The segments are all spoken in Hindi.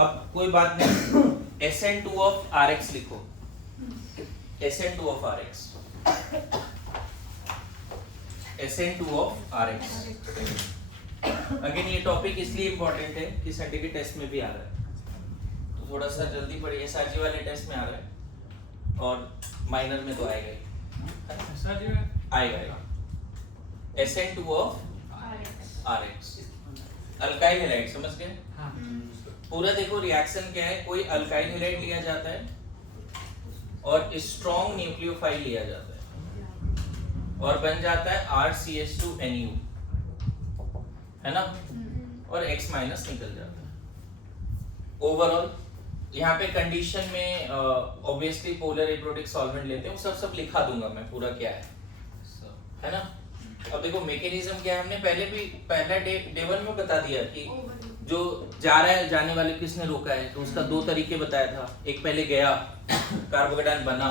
अब कोई बात नहीं, SN2 ऑफ RX लिखो, SN2 of RX, SN2 of RX। Again ये टॉपिक इसलिए इंपॉर्टेंट है कि संडे के टेस्ट में भी आ रहा है, तो थोड़ा सा जल्दी पढ़िए। SRG वाले टेस्ट में आ रहा है और माइनर में तो आएगा ही, आएगा। SN2 of RX, alkyl halide, समझ गए? पूरा देखो रिएक्शन क्या है, कोई अल्काइल हैलाइड लिया जाता है और स्ट्रॉन्ग न्यूक्लियोफाइल लिया जाता है और बन जाता है RCH2NU, है ना, और X माइनस निकल जाता है। ओवरऑल यहाँ पे कंडीशन में ऑब्वियसली पोलर एब्रोटिक सॉल्वेंट लेते हैं, वो सब लिखा दूंगा मैं पूरा क्या है ना। अब देखो मैकेनिज्म क्या है, हमने पहले भी पहला डे 1 में बता दिया कि जो जा रहा है जाने वाले किसने रोका है, तो उसका 2 तरीके बताया था। एक पहले गया, कार्बोकेटायन बना,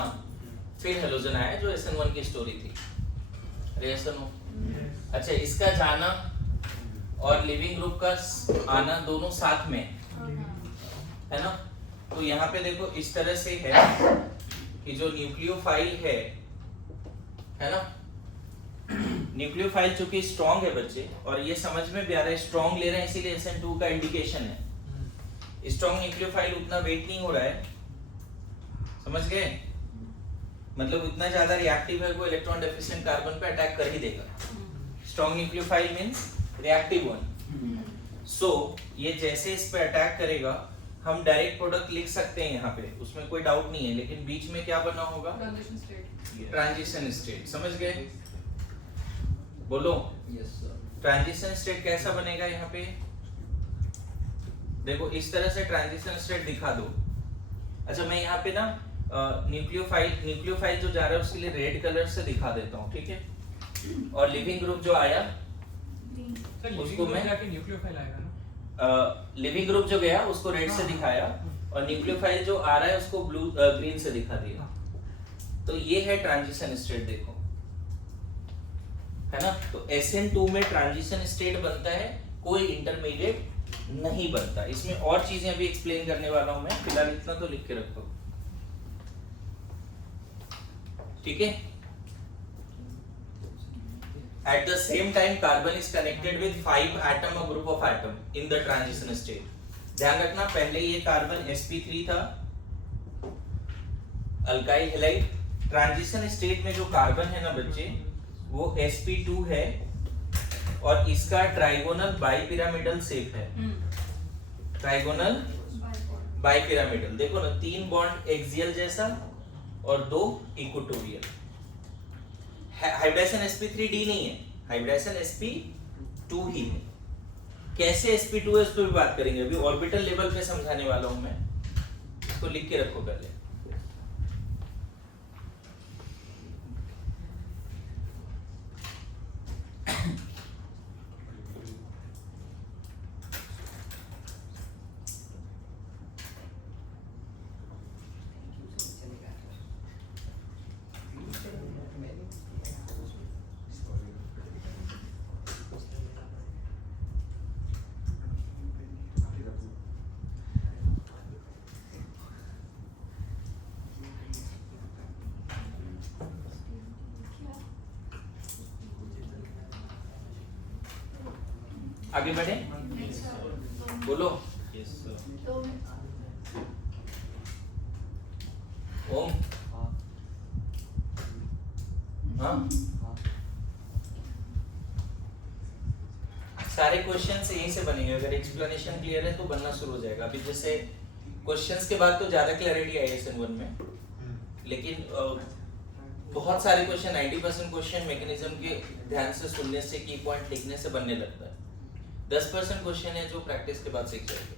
फिर हेलोजन आया, जो SN1 की स्टोरी थी। अच्छा, इसका जाना और लिविंग ग्रुप का आना दोनों साथ में है ना। तो यहाँ पे देखो इस तरह से है कि जो न्यूक्लियोफाइल है ना, न्यूक्लियोफाइल चूंकि स्ट्रॉन्ग है बच्चे, और ये समझ में भी आ रहा है स्ट्रॉन्ग ले रहे हैं इसीलिए SN2 का इंडिकेशन है। स्ट्रॉन्ग न्यूक्लियोफाइल उतना वेट नहीं हो रहा है, समझ गए, मतलब उतना ज्यादा रिएक्टिव है, वो इलेक्ट्रॉन डेफिशिएंट कार्बन पे अटैक कर ही देगा। Strong nucleophile means reactive one. So ये जैसे इस पे अटैक करेगा, हम डायरेक्ट प्रोडक्ट लिख सकते हैं यहाँ पे, उसमें कोई डाउट नहीं है, लेकिन बीच में क्या बना होगा, ट्रांजिशन स्टेट। समझ गए? बोलो यस सर। ट्रांजिशन स्टेट कैसा बनेगा यहाँ पे, देखो इस तरह से ट्रांजिशन स्टेट दिखा दो। अच्छा, मैं यहाँ पे ना न्यूक्लियोफाइल जो जा रहा है उसके लिए रेड कलर से दिखा देता हूँ, ठीक है। और लिविंग ग्रुप जो आया उसको मैं न्यूक्लियोफाइल आएगा ना, लिविंग ग्रुप जो गया उसको रेड से दिखाया और न्यूक्लियोफाइल जो आ रहा है उसको ब्लू ग्रीन से दिखा दिया। तो ये है ट्रांजिशन स्टेट, देखो है ना। तो SN2 में ट्रांजिशन स्टेट बनता है, कोई इंटरमीडिएट नहीं बनता। इसमें और चीजें अभी एक्सप्लेन करने वाला हूं मैं, फिलहाल इतना तो लिख के रखो, ठीक है। At the same time, carbon is connected with 5 atom or group of atom in the transition state. ध्यान रखना, पहले ये कार्बन sp3 था, अल्काइल हैलाइड। ट्रांजिशन स्टेट में जो कार्बन है ना बच्चे, वो sp2 है और इसका ट्राइगोनल बाइपिरामिडल शेप है। ट्राइगोनल बाइपिरामिडल, देखो ना, 3 बॉन्ड एक्सियल जैसा और 2 इक्वेटोरियल। हाइब्रिडाइजेशन sp3d नहीं है, हाइब्रिडाइजेशन sp2 ही है। कैसे sp2 है उस पर भी बात करेंगे, अभी ऑर्बिटल लेवल पे समझाने वाला हूं मैं, इसको लिख के रखो पहले। आगे बढ़े, बोलो। ओम, हाँ, सारे क्वेश्चंस यहीं से बनेंगे। अगर एक्सप्लेनेशन क्लियर है तो बनना शुरू हो जाएगा। अभी जैसे क्वेश्चंस के बाद तो ज्यादा क्लैरिटी आई है SN1 में, लेकिन बहुत सारे क्वेश्चन, 90% क्वेश्चन मैकेनिज्म के ध्यान से सुनने से, की पॉइंट लिखने से बनने लगता है। 10% क्वेश्चन है जो प्रैक्टिस के बाद सीख जाएंगे।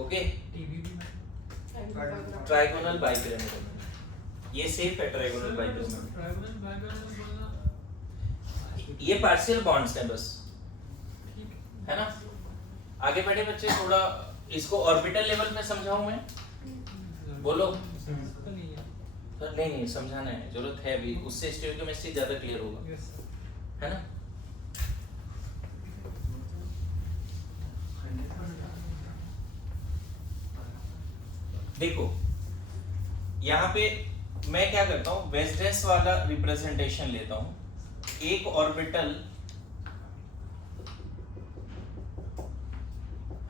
ओके, ट्राइगोनल बाइपिरामिडल, ये सेफ है। ट्राइगोनल बाइपिरामिडल, ये पार्शियल बॉन्ड्स हैं बस, है ना। आगे बढ़े बच्चे, थोड़ा इसको ऑर्बिटल लेवल पे समझाऊं मैं, बोलो। सर नहीं समझाना है, जरूरत है अभी, उससे स्टोइकोमेट्री ज्यादा क्लियर होगा, है ना। देखो यहाँ पे मैं क्या करता हूँ, वेस्डेस वाला रिप्रेजेंटेशन लेता हूँ। एक ऑर्बिटल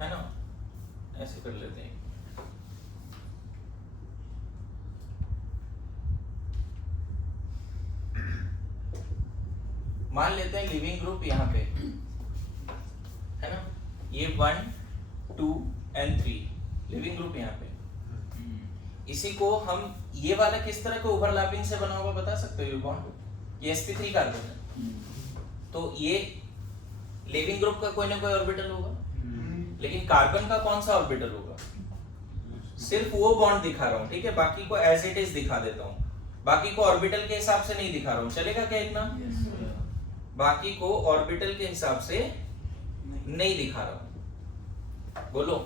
है ना, ऐसे कर लेते हैं। मान लेते हैं लिविंग ग्रुप यहाँ पे है ना, ये 1 2 and 3 लिविंग ग्रुप यहाँ पे। इसी को हम ये वाला किस तरह का ओवरलैपिंग से बना होगा बता सकते हो? ये बॉन्ड ये sp3 कार्बन है, तो ये लिविंग ग्रुप का कोई ना कोई ऑर्बिटल होगा, लेकिन कार्बन का कौन सा ऑर्बिटल होगा? सिर्फ वो बॉन्ड दिखा रहा हूँ, ठीक है, बाकी को एज इट इज दिखा देता हूँ, बाकी को ऑर्बिटल के हिसाब से नहीं दिखा रहा हूँ। चलेगा क्या इतना? बाकी को ऑर्बिटल के हिसाब से नहीं दिखा रहा हूँ। बोलो,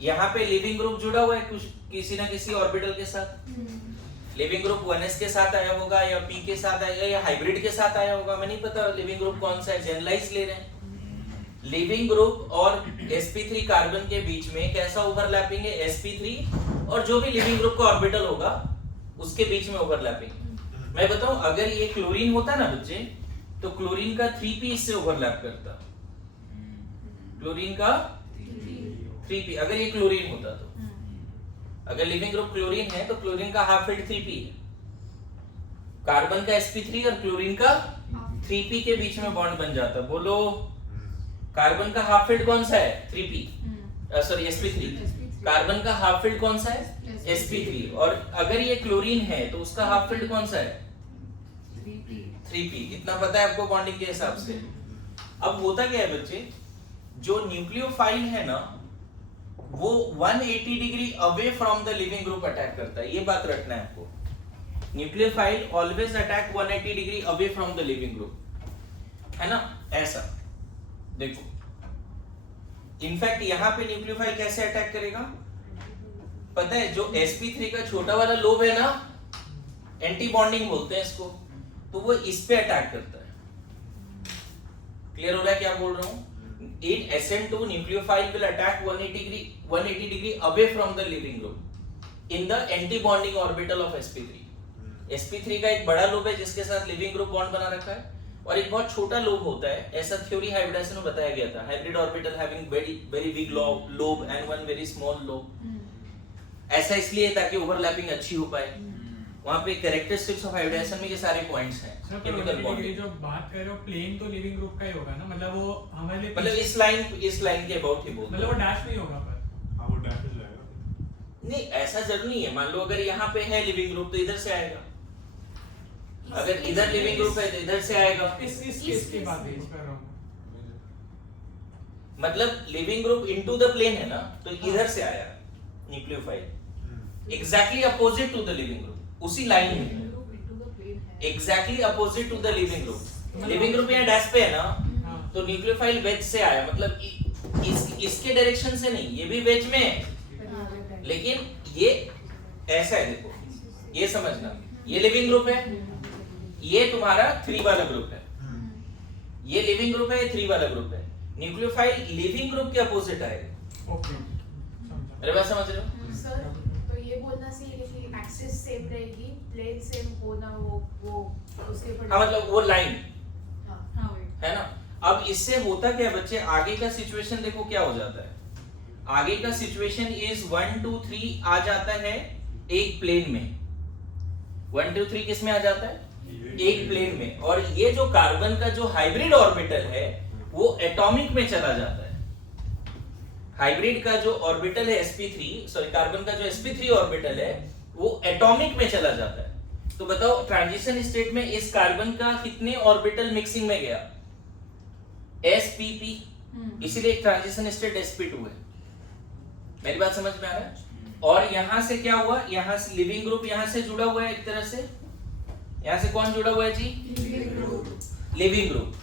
यहाँ पे लिविंग ग्रुप जुड़ा हुआ है कुछ किसी ना किसी ऑर्बिटल के साथ। लिविंग ग्रुप 1s के साथ आया होगा या p के साथ आया या हाइब्रिड के साथ आया होगा, मैं नहीं पता लिविंग ग्रुप कौन सा है, जनरलाइज ले रहे हैं। लिविंग ग्रुप और sp3 कार्बन के बीच में कैसा ओवरलैपिंग है? sp3 और जो भी लिविंग ग्रुप का ऑर्बिटल होगा उसके बीच में ओवरलैपिंग। मैं बताऊं, अगर ये क्लोरीन होता ना बच्चे, तो क्लोरीन का 3p इससे ओवरलैप करता। क्लोरीन का 3p, अगर ये क्लोरीन होता तो, अगर लिविंग ग्रुप क्लोरीन है तो क्लोरीन का हाफ फील्ड 3p है, कार्बन का sp3 और क्लोरीन का 3p के बीच में बॉन्ड बन जाता। बोलो, कार्बन का हाफ फील्ड कौन सा है? 3p, sorry sp3। कार्बन का हाफ फील्ड कौन सा है? sp3। और अगर ये क्लोरीन है तो उसका हाफ फील्ड कौन सा है? 3p। इतना पता है आपको बॉन्डिंग के हिसाब से। अब होता क्या है बच्चे, जो न्यूक्लियोफाइल है ना वो 180 degree away from the leaving group attack करता है, ये बात रखना है आपको। Nucleophile always attack 180 degree away from the leaving group, है ना, ऐसा देखो। इनफैक्ट यहाँ पे न्यूक्लियोफाइल कैसे अटैक करेगा पता है? जो sp3 का छोटा वाला लोब है ना, एंटी बॉन्डिंग बोलते हैं इसको, तो वो इस पे अटैक करता है। क्लियर हो रहा है क्या बोल रहा हूँ? In SN2 nucleophile will attack 180 degree away from the living group in the anti-bonding orbital of sp3। sp3 का एक बड़ा लोब है जिसके साथ लिविंग ग्रुप बॉन्ड बना रखा है, और एक बहुत छोटा लोब होता है, ऐसा थ्योरी हाइब्रिडाइजेशन में बताया गया था। Hybrid orbital having very big lobe and one very small lobe. ऐसा इसलिए ताकि ओवरलैपिंग अच्छी हो पाए। वहां पे कैरेक्टरिस्टिक्स ऑफ हाइब्रिडाइजेशन में ये सारे पॉइंट्स हैं। केमिकल बॉन्ड जो बात कर रहे हो प्लेन तो लिविंग ग्रुप का ही होगा ना, मतलब वो हमारे लिए मतलब इस लाइन के अबाउट ही बोलते हैं, मतलब वो डैश नहीं होगा पर। हाँ वो डैश हो जाएगा। नहीं ऐसा जरूरी नहीं है। मान लो अगर यहाँ पे है लिविंग ग्रुप तो इधर से आएगा, अगर इधर लिविंग ग्रुप है तो इधर से आएगा। इस के बाद भेज कर रहा हूँ, मतलब living group into the plane है ना, तो इधर से आया nucleophile exactly opposite to the living group, उसी लाइन में exactly opposite to the living group. Living group यहाँ डैश पे है ना, तो न्यूक्लियोफाइल वेज से आया, मतलब इसके डायरेक्शन से नहीं, ये भी वेज में है लेकिन ये ऐसा है। देखो ये समझना, ये लिविंग ग्रुप है, ये तुम्हारा 3 वाला ग्रुप है, ये लिविंग ग्रुप है, ये 3 वाला ग्रुप है। न्यूक्लियोफाइल लिविंग ग्रुप के अपोजिट आएगा। ओके मेरे बात समझ रहे हो? सर तो ये बोलना चाहिए कि एक्सिस सेम रहेगी, प्लेन सेम होना, वो उसके ऊपर। हाँ मतलब वो लाइन हाँ है ना। अब इससे होता क्या है बच्चे, आगे का सिचुएशन देखो क्या हो जाता है। आगे का सिचुएशन इज 1 2 3 आ जाता है एक प्लेन में। 1 2 3 किस में आ जाता है? एक प्लेन में। और ये जो कार्बन का जो हाइब्रिड ऑर्बिटल है वो एटॉमिक में चला जाता है। हाइब्रिड का जो ऑर्बिटल है sp3, सॉरी कार्बन का जो sp3 ऑर्बिटल है वो एटॉमिक में चला जाता है। तो बताओ ट्रांजिशन स्टेट में इस कार्बन का कितने ऑर्बिटल मिक्सिंग में गया? spp, इसीलिए ट्रांजिशन स्टेट sp2 है। मेरी बात समझ में आ रहा है? और यहां से क्या हुआ, यहां से लिविंग ग्रुप यहां से जुड़ा हुआ है एक तरह से। यहां से कौन जुड़ा हुआ है जी? Leaving group.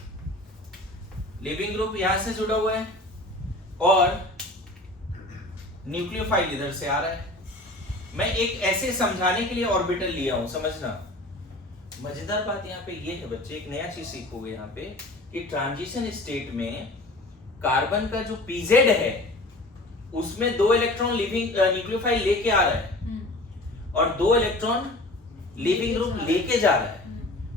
लिविंग ग्रुप यहां से जुड़ा हुआ है और न्यूक्लियोफाइल इधर से आ रहा है। मैं एक ऐसे समझाने के लिए ऑर्बिटल लिया हूं, समझना। मजेदार बात यहाँ पे ये है बच्चे, एक नया चीज सीखोगे यहाँ पे कि ट्रांजिशन स्टेट में कार्बन का जो pz है उसमें 2 इलेक्ट्रॉन लिविंग न्यूक्लियोफाइल लेके आ रहा है, और 2 इलेक्ट्रॉन लीविंग ग्रुप लेके जा रहा है,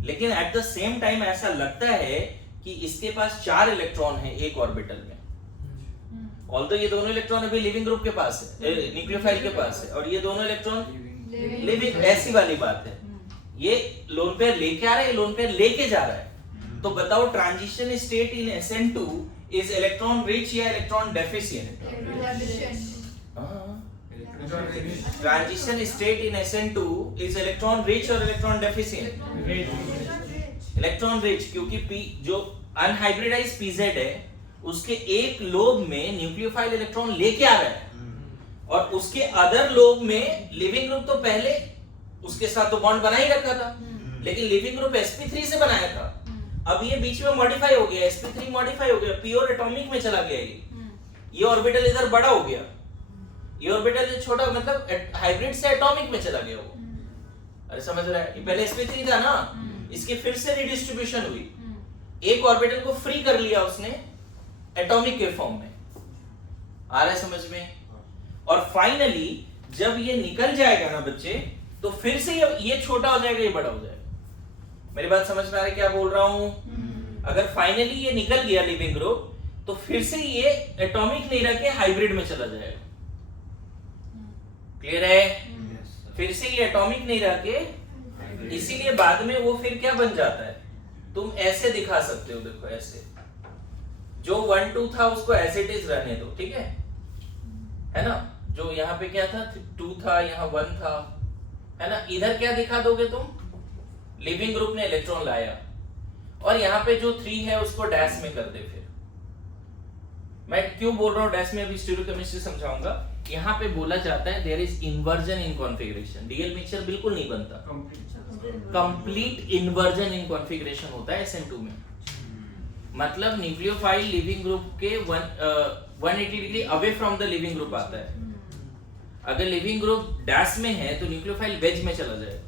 लेकिन एट द सेम टाइम ऐसा लगता है कि इसके पास 4 इलेक्ट्रॉन है एक ऑर्बिटल में। ऑल्दो ये दोनों इलेक्ट्रॉन अभी लिविंग ग्रुप के पास है, न्यूक्लियोफाइल के पास है, और ये दोनों इलेक्ट्रॉन लिविंग, ऐसी वाली बात है। ये लोन पेयर लेके आ रहा है, लोन पेयर लेके जा रहा है। तो बताओ transition state in SN2 is electron rich या electron deficient? Transition state in SN2 is electron rich और इलेक्ट्रॉन डेफिशिएंट? इलेक्ट्रॉन रिच, क्योंकि P जो अनहाइब्रिडाइज्ड PZ है उसके एक लोब में न्यूक्लियोफाइल इलेक्ट्रॉन लेके आ रहा है, और उसके अदर लोब में लिविंग ग्रुप तो पहले उसके साथ तो बॉन्ड बना ही रखा था, लेकिन लिविंग ग्रुप sp3 से बनाया था। अब ये बीच में मॉडिफाई हो गया, sp3 मॉडिफाई हो गया, प्योर एटॉमिक में चला गया। ये ऑर्बिटल इधर बड़ा हो गया, ये ऑर्बिटल छोटा, मतलब हाइब्रिड से एटॉमिक में चला गया वो। अरे समझ रहा है? ये पहले sp3 था ना, इसकी फिर से रिडिस्ट्रीब्यूशन हुई, एक ऑर्बिटल को फ्री कर लिया उसने एटॉमिक के फॉर्म में। आ रहा है समझ में? और फाइनली जब ये निकल जाएगा ना बच्चे, तो फिर से ये छोटा हो जाएगा, ये बड़ा हो जाएगा। मेरी बात समझ में आ रही है क्या बोल रहा हूं? अगर फाइनली ये निकल गया लिविंग ग्रुप, तो फिर से ये एटॉमिक नहीं रह के हाइब्रिड में चला जाएगा। क्लियर है? फिर से ये एटॉमिक नहीं रह के, इसीलिए बाद में वो फिर क्या बन जाता है, तुम ऐसे दिखा सकते हो, देखो ऐसे, जो 1 2 था उसको एज इट इज रहने दो, ठीक है ना? जो यहाँ पे क्या था, 2 था, यहाँ 1 था, है ना? इधर क्या दिखा दोगे तुम? लिविंग ग्रुप ने इलेक्ट्रॉन लाया, और यहाँ पे जो 3 है उसको डैश में कर दे। फिर मैं क्यों बोल रहा हूँ डैश में, अभी स्टीरियोकेमिस्ट्री समझाऊंगा। यहाँ पे बोला जाता है there is inversion in configuration. DL mixture बिल्कुल नहीं बनता, कंप्लीट इन्वर्जन इन कॉन्फ़िगरेशन होता है SN2 में। मतलब न्यूक्लियोफाइल लिविंग ग्रुप के 180 degree away from the leaving group आता है। अगर लिविंग ग्रुप डैश में है तो न्यूक्लियोफाइल वेज में चला जाएगा,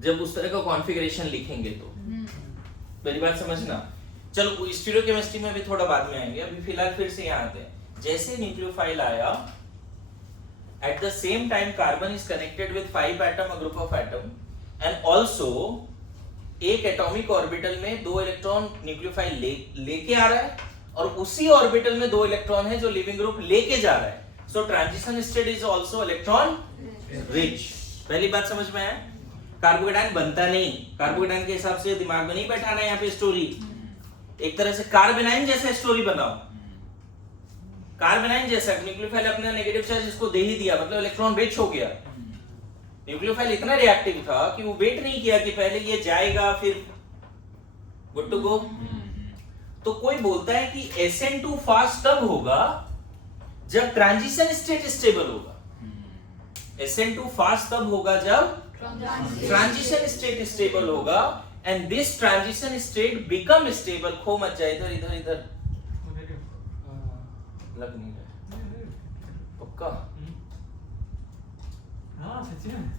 जब उस तरह का कॉन्फ़िगरेशन लिखेंगे तो। मेरी बात समझना। चलो स्टीरियोकेमिस्ट्री में भी थोड़ा बाद में आएंगे, अभी फिलहाल फिर से यहाँ आते हैं। जैसे न्यूक्लियोफाइल आया, at the same time carbon is connected with 5 atom, a group of atom, and also एक एटॉमिक ऑर्बिटल में 2 इलेक्ट्रॉन न्यूक्लियोफाइल लेके आ रहा है, और उसी ऑर्बिटल में 2 इलेक्ट्रॉन है जो लिविंग ग्रुप लेके जा रहा है। So transition state is also electron rich. पहली बात समझ में आया? कार्बोकेटायन बनता नहीं, कार्बोकेटायन के हिसाब से दिमाग में नहीं बैठाना है यहाँ पे स्टोरी। एक तरह से कार्बेनाइन जैसा स्टोरी बनाओ, कार्बेनाइन जैसा। न्यूक्लियोफाइल अपना नेगेटिव चार्ज इसको दे ही दिया, मतलब इलेक्ट्रॉन रिच हो गया। न्यूक्लियोफाइल इतना रिएक्टिव था कि वो वेट नहीं किया कि पहले ये जाएगा फिर गुड टू गो। तो कोई बोलता है कि SN2 फास्ट तब होगा जब ट्रांजिशन स्टेट स्टेबल होगा। SN2 फास्ट तब होगा जब ट्रांजिशन स्टेट स्टेबल होगा, and this transition state become stable. खो मत जाए इधर इधर इधर, लग नहीं रहा पक्का? हाँ सच्ची में।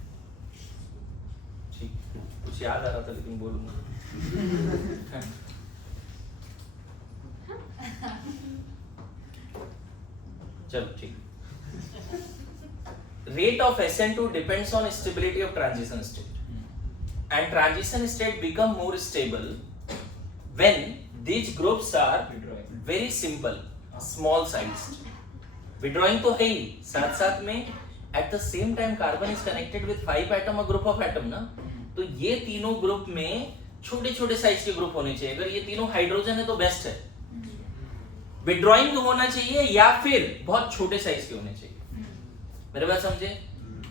ठीक, कुछ याद आ रहा था लेकिन बोलूंगा। चलो ठीक। Rate of SN2 depends on stability of transition state, and transition state become more stable when these groups are very simple, small sized. Withdrawing तो है ही, साथ साथ में at the same time carbon is connected with 5 atom, a group of atom ना, तो ये तीनों ग्रुप में छोटे छोटे साइज के ग्रुप होने चाहिए। अगर ये तीनों हाइड्रोजन है तो बेस्ट है। विड्रॉइंग होना चाहिए या फिर बहुत छोटे साइज के होने चाहिए। मेरे बात समझे?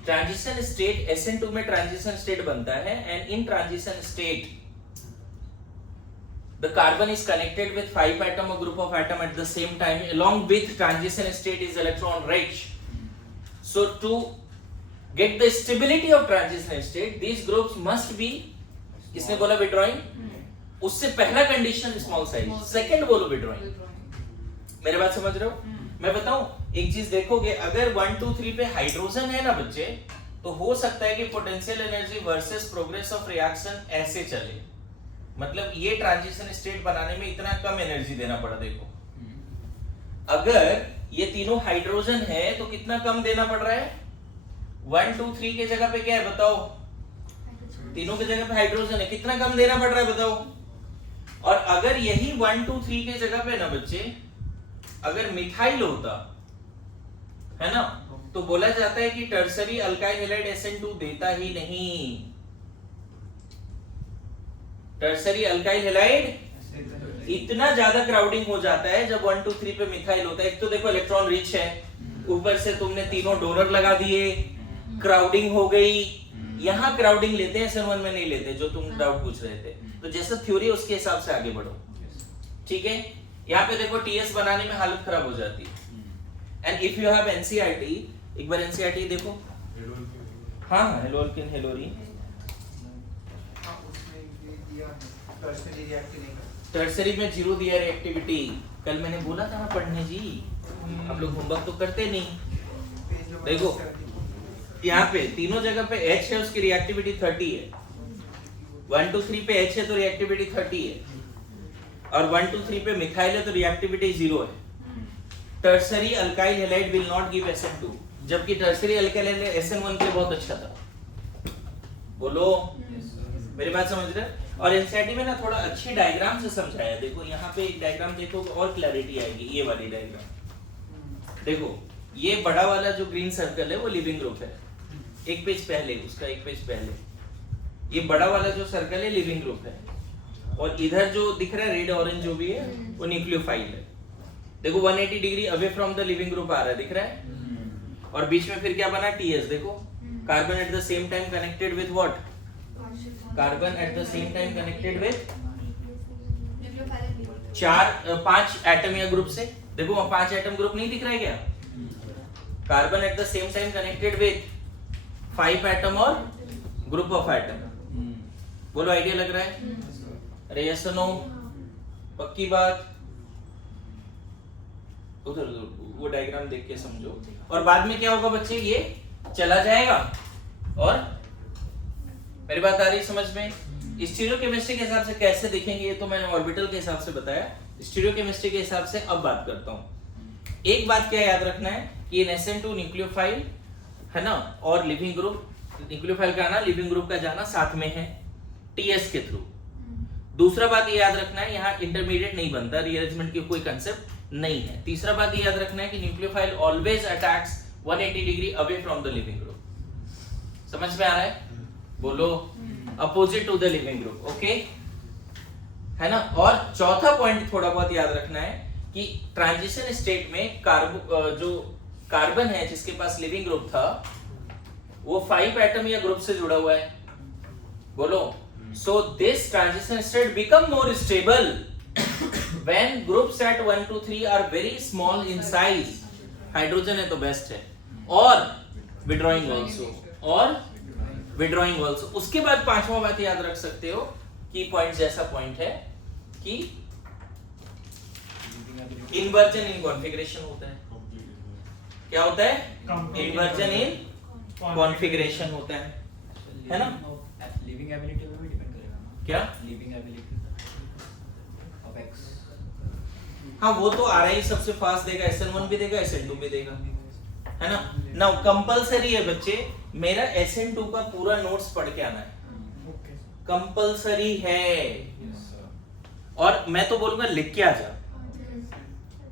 ट्रांजिशन स्टेट SN2 में ट्रांजिशन स्टेट बनता है, and in transition state the carbon is connected with 5 atom, a group of atom at the same time. Along with transition state is electron rich. So to get the stability of transition state, these groups must be, किसने बोला withdrawing? उससे पहला कंडीशन स्मॉल साइज, सेकंड बोलो withdrawing। मेरे बात समझ रहे हो? मैं बताऊं एक चीज, देखोगे अगर 1 2 3 पे हाइड्रोजन है ना बच्चे, तो हो सकता है कि potential energy versus progress of reaction ऐसे चले। मतलब ये ट्रांजिशन स्टेट बनाने में इतना कम एनर्जी देना पड़ा। देखो अगर ये तीनों हाइड्रोजन है तो कितना कम देना पड़ रहा है, 1 2 3 के जगह पे क्या है बताओ? तीनों के जगह पे हाइड्रोजन है, कितना कम देना पड़ रहा है बताओ? और अगर यही 1 2 3 के जगह पे ना बच्चे अगर मिथाइल होता है ना, तो बोला जाता है कि टर्सरी अल्काइल हैलाइड SN2 देता ही नहीं। टर्सरी अल्काइल हैलाइड इतना ज्यादा क्राउडिंग हो जाता है जब 1 2 3 पे मिथाइल होता है। एक तो देखो इलेक्ट्रॉन रिच है, ऊपर से तुमने तीनों डोनर लगा दिए, क्राउडिंग हो गई। यहाँ क्राउडिंग लेते हैं, SN1 में नहीं लेते, जो तुम डाउट पूछ रहे थे। तो जैसा थ्योरी उसके हिसाब से आगे बढ़ो, ठीक है। यहाँ पे देखो TS बनाने में हालत खराब हो जाती है। And if you have NCERT, एक बार NCERT देखो। हाँ हेलोल्किन हेलोरीन टर्सरी में 0 दिया रिएक्टिविटी। कल मैंने बोला था ना पढ़ने जी, आप लोग होमवर्क तो करते नहीं। देखो यहाँ पे तीनों जगह पे H है, उसकी रिएक्टिविटी 30 है। 1 2 3 पे H है तो रिएक्टिविटी 30 है, और 1 2 3 पे मिथाइल है तो रिएक्टिविटी 0 है। Tertiary alkyl halide will not give SN2, जबकि टर्सरी अल्काइल हैलाइड SN1 के लिए बहुत अच्छा था। बोलो मेरी बात समझ रहे? और NCERT में ना थोड़ा अच्छी डायग्राम से समझाया। देखो यहाँ पे एक डायग्राम देखो और क्लैरिटी आएगी। ये वाली डायग्राम देखो, ये बड़ा वाला जो ग्रीन सर्कल है वो लिविंग ग्रुप है। एक पेज पहले उसका, एक पेज पहले ये बड़ा वाला जो सर्कल है लिविंग ग्रुप है, और इधर जो दिख रहा है रेड ऑरेंज जो भी है वो न्यूक्लियोफाइल है। देखो 180 degree away from the living group आ रहा है, दिख रहा है। और बीच में फिर क्या बना? TS। देखो carbon at the same time connected with what? Carbon at the same time connected with 5 atom या ग्रुप से। देखो वहां 5 एटम ग्रुप नहीं दिख रहा है क्या? Carbon at the same time connected with 5 atom और ग्रुप ऑफ एटम। बोलो आइडिया लग रहा है? अरे यस नो, पक्की बात? उधर वो डायग्राम देख के समझो। और बाद में क्या होगा बच्चे? ये चला जाएगा। और मेरी बात आ रही समझ में? स्टीरियोकेमिस्ट्री के हिसाब से कैसे दिखेंगे ये तो मैंने ऑर्बिटल के हिसाब से बताया। स्टीरियोकेमिस्ट्री के हिसाब से अब बात करता हूँ। एक बात क्या याद रखना है कि SN2 न्यूक्लियोफाइल है ना, और लिविंग ग्रुप, न्यूक्लियोफाइल का आना लिविंग ग्रुप का जाना साथ में है TS के थ्रू। दूसरा बात ये याद रखना है यहाँ इंटरमीडिएट नहीं बनता, रीअरेंजमेंट की कोई कंसेप्ट नहीं है। तीसरा बात ये याद रखना है कि nucleophile always attacks 180 degree away from the living group. समझ में आ रहा है? बोलो opposite to the living group, okay है ना। और चौथा पॉइंट थोड़ा बहुत याद रखना है कि ट्रांजिशन स्टेट में जो कार्बन है जिसके पास लिविंग ग्रुप था वो 5 एटम या ग्रुप से जुड़ा हुआ है। बोलो so this transition state become more stable when groups at 1 2 3 are very small in size। Hydrogen है तो बेस्ट है। और withdrawing also। उसके बाद पांचवा बात याद रख सकते हो कि पॉइंट जैसा पॉइंट है कि इन्वर्जन इन कॉन्फ़िगरेशन होता है। क्या होता है? इन्वर्जन इन कॉन्फ़िगरेशन होता है ना। लिविंग एबिलिटी पे भी डिपेंड करेगा ना। क्या? Living ability of x. हाँ वो तो आ रहा ही सबसे फास्ट देगा, SN1 भी देगा SN2 भी देगा, है ना। नाउ कंपलसरी है बच्चे, मेरा SN2 का पूरा नोट्स पढ़ के आना है, कंपलसरी है। और मैं तो बोलूंगा लिख के आ जा,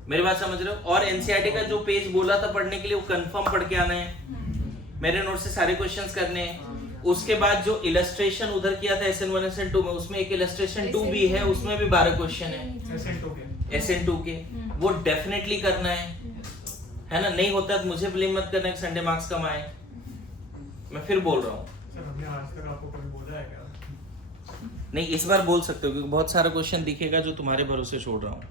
मेरी बात समझ रहे हो। और NCERT का जो पेज बोला था पढ़ने के लिए वो कंफर्म पढ़ के आना है, मेरे नोट से सारे क्वेश्चंस करने हैं। उसके बाद जो इलस्ट्रेशन उधर किया था SN1 SN2 में, उसमें एक इलस्ट्रेशन 2 भी है, उसमें भी 12 क्वेश्चन है SN2 के, वो डेफिनेटली करना है ना। नहीं होता तो मुझे ब्लेम मत करना कि संडे मार्क्स कम आए, मैं फिर बोल रहा हूँ। हमने आज तक आपको कभी बोला है क्या? नहीं इस बार बोल सकते हो क्योंकि बहुत सारा क्वेश्चन दिखेगा जो तुम्हारे भरोसे छोड़ रहा हूँ।